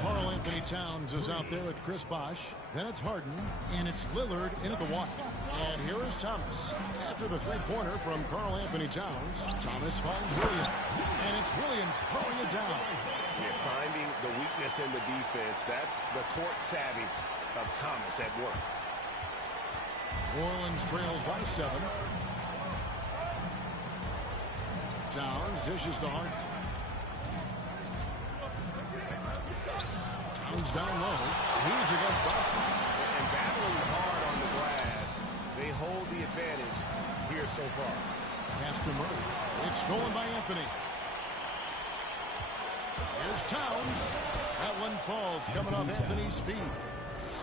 Karl Anthony Towns is out there with Chris Bosh. Then it's Harden, and it's Lillard into the one. And here is Thomas. After the three-pointer from Karl Anthony Towns, Thomas finds Williams. And it's Williams throwing it down. Yeah, finding the weakness in the defense. That's the court savvy of Thomas at work. New Orleans trails by 7. Towns dishes to Harden. Towns down low. He's against Boston. And battling hard on the glass. They hold the advantage here so far. Pass to Murray. It's stolen by Anthony. Here's Towns. That one falls coming off Anthony's feet.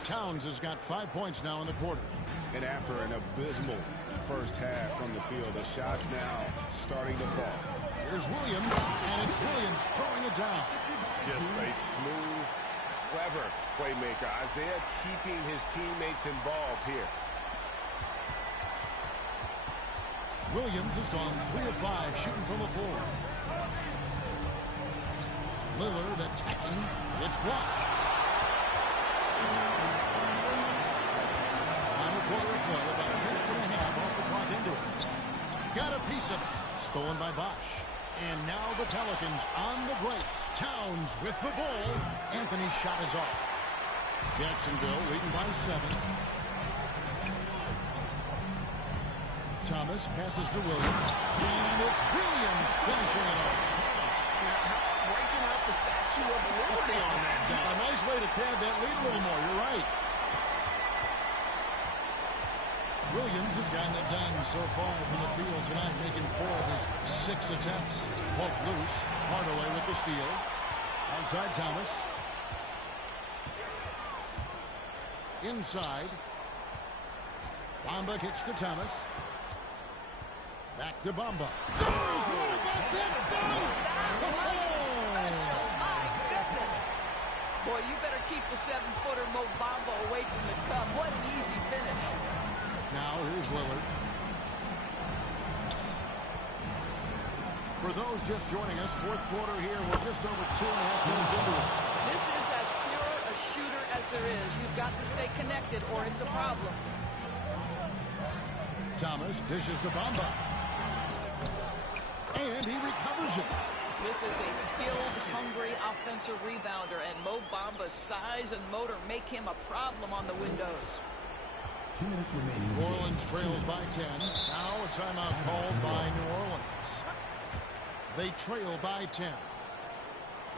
Towns has got 5 points now in the quarter. And after an abysmal first half from the field, the shots now starting to fall. Here's Williams, and it's Williams throwing it down. Just a smooth, clever playmaker. Isaiah keeping his teammates involved here. Williams has gone 3 of 5 shooting from the floor. Lillard attacking. It's blocked. Final quarter of play, about a minute and a half off the clock into it. Got a piece of it. Stolen by Bosh. And now the Pelicans on the break. Towns with the ball. Anthony's shot is off. Jacksonville leading by 7. Thomas passes to Williams. And it's Williams finishing it off. Breaking out the Statue of Liberty on that dunk. A nice way to pad that lead a little more. You're right. Williams has gotten it done so far from the field tonight, making 4 of his 6 attempts. Poked loose. Hardaway with the steal. Outside Thomas. Inside. Bamba kicks to Thomas. Back to Bamba. That was special. My goodness. Boy, you better keep the 7-footer Mo Bamba away from the cup. What an easy finish. Now here's Lillard. For those just joining us, fourth quarter here. We're just over 2.5 minutes into it. This is as pure a shooter as there is. You've got to stay connected or it's a problem. Thomas dishes to Bamba. And he recovers it. This is a skilled, hungry offensive rebounder, and Mo Bamba's size and motor make him a problem on the windows. 2 minutes remaining. New Orleans trails by 10. Now a timeout called by New Orleans. They trail by 10.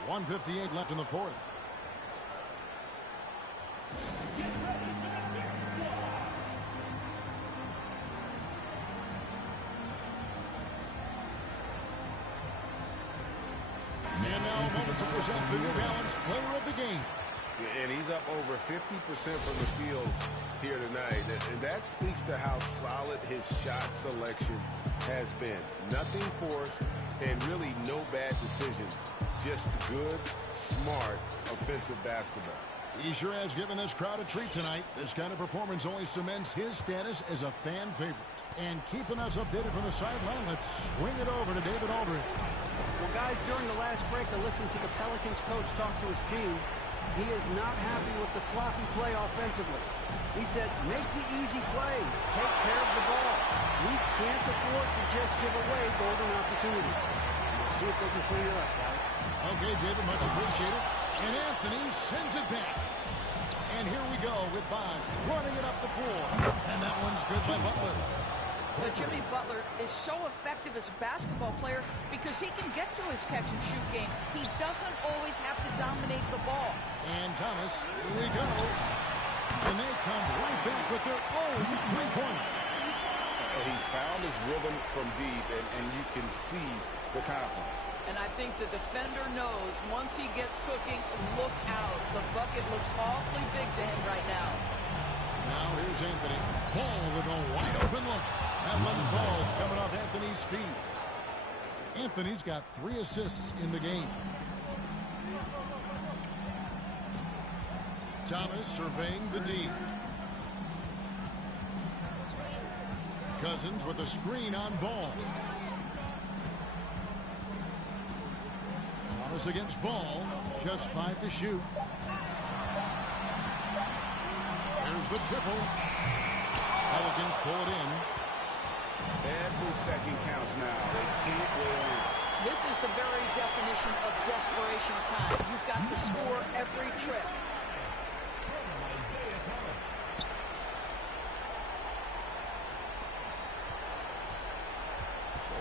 1:58 left in the fourth. And now a moment to present the New Balance Player of the Game. And he's up over 50% from the field here tonight. And that speaks to how solid his shot selection has been. Nothing forced and really no bad decisions. Just good, smart, offensive basketball. He sure has given this crowd a treat tonight. This kind of performance only cements his status as a fan favorite. And keeping us updated from the sideline, let's swing it over to David Aldridge. Well, guys, during the last break, I listened to the Pelicans coach talk to his team. He is not happy with the sloppy play offensively. He said, make the easy play. Take care of the ball. We can't afford to just give away golden opportunities. We'll see if they can clean it up, guys. Okay, David, much appreciated. And Anthony sends it back. And here we go with Bosh running it up the floor. And that one's good by Butler. But Jimmy Butler is so effective as a basketball player because he can get to his catch-and-shoot game. He doesn't always have to dominate the ball. And Thomas, here we go. And they come right back with their own three-pointer. He's found his rhythm from deep, and you can see the confidence. And I think the defender knows once he gets cooking, look out. The bucket looks awfully big to him right now. Now here's Anthony. Ball with a wide-open look. That one falls coming off Anthony's feet. Anthony's got 3 assists in the game. Thomas surveying the D. Cousins with a screen on Ball. Thomas against Ball. Just 5 to shoot. There's the triple. Pelicans pull it in. Every second counts now. They can't win. This is the very definition of desperation time. You've got to score every trip.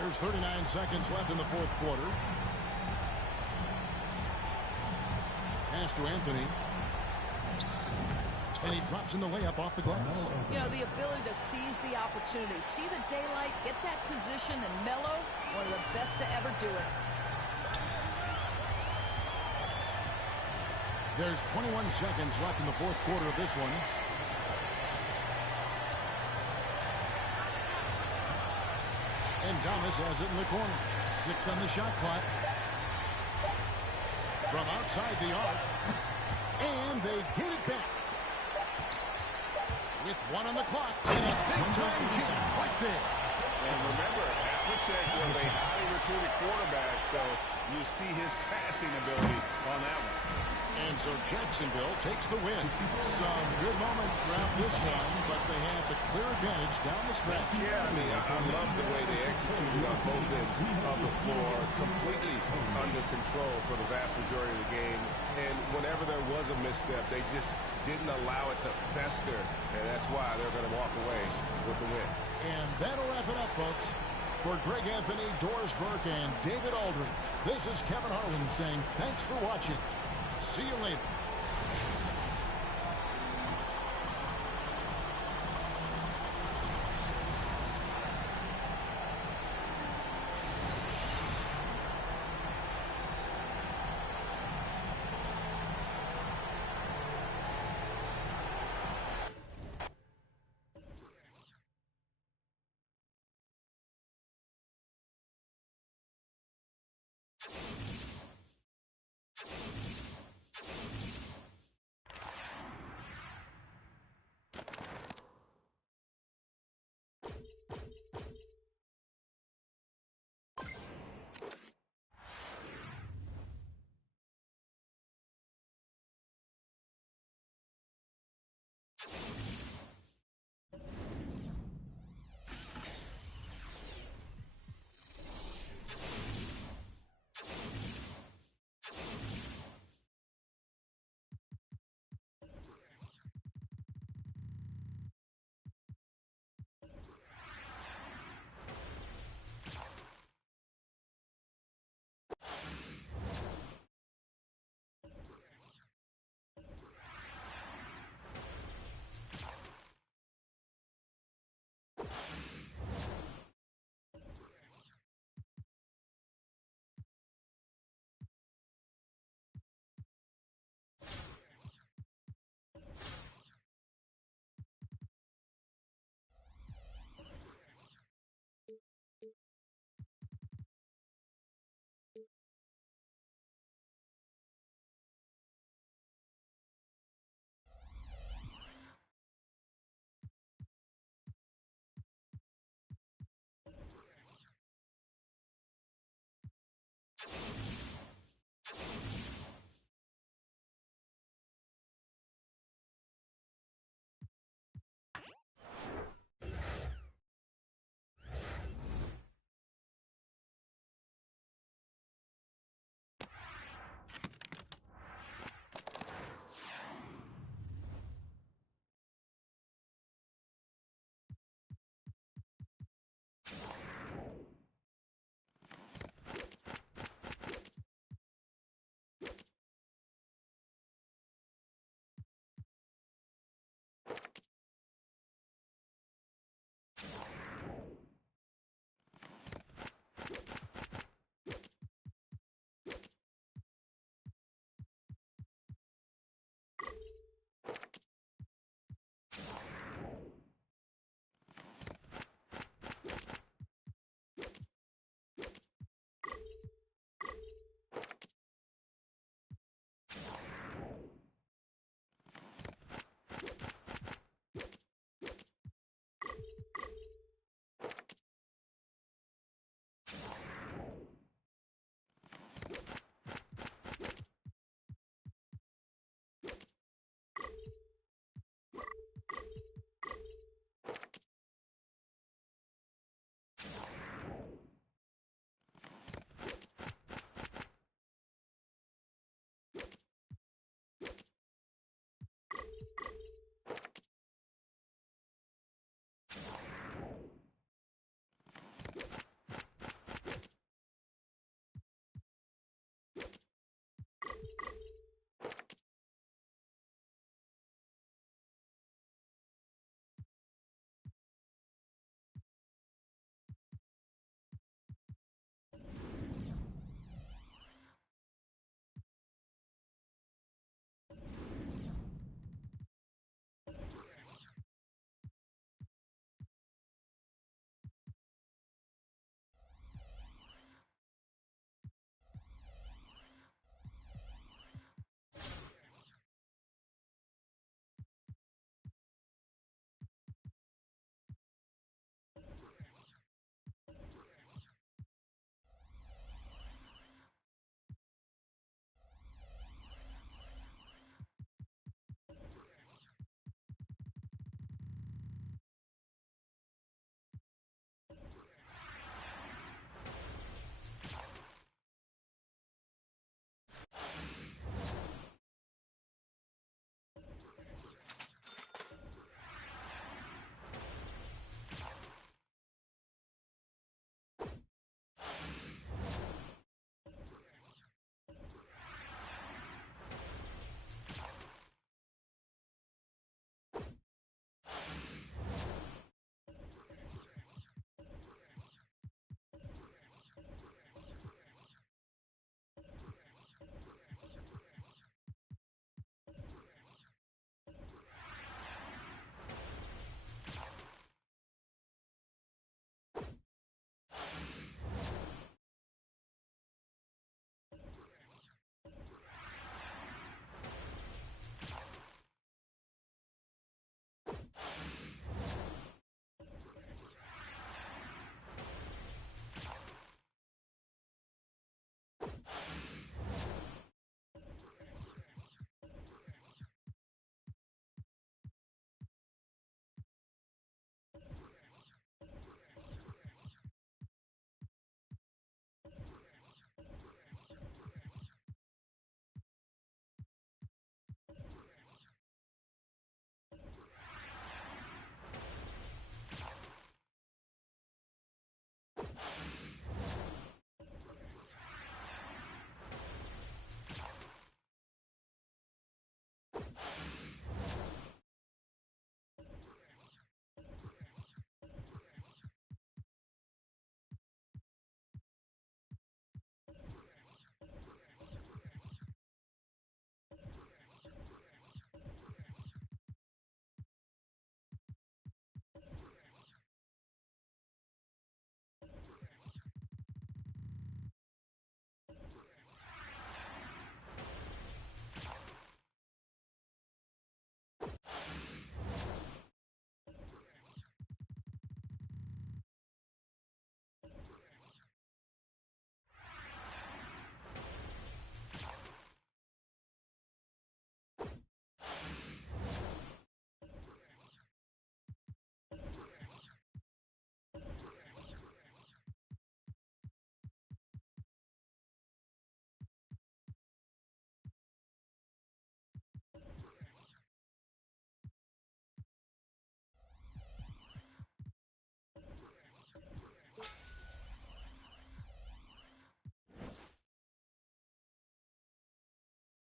There's 39 seconds left in the fourth quarter. Pass to Anthony. And he drops in the layup off the glass. You know, the ability to seize the opportunity, see the daylight, get that position, and mellow, one of the best to ever do it. There's 21 seconds left in the fourth quarter of this one. And Thomas has it in the corner. 6 on the shot clock. From outside the arc. And they get it back. With 1 on the clock. And a big-time jam right there. And remember, Havlicek was a highly recruited quarterback, so you see his passing ability on that one. And so Jacksonville takes the win. Some good moments throughout this one, but they had the clear advantage down the stretch. Yeah, I mean, I love the way they executed on both ends of the floor, completely under control for the vast majority of the game. And whenever there was a misstep, they just didn't allow it to fester, and that's why they're going to walk away with the win. And that'll wrap it up, folks. For Greg Anthony, Doris Burke, and David Aldridge, this is Kevin Harlan saying thanks for watching. See you later.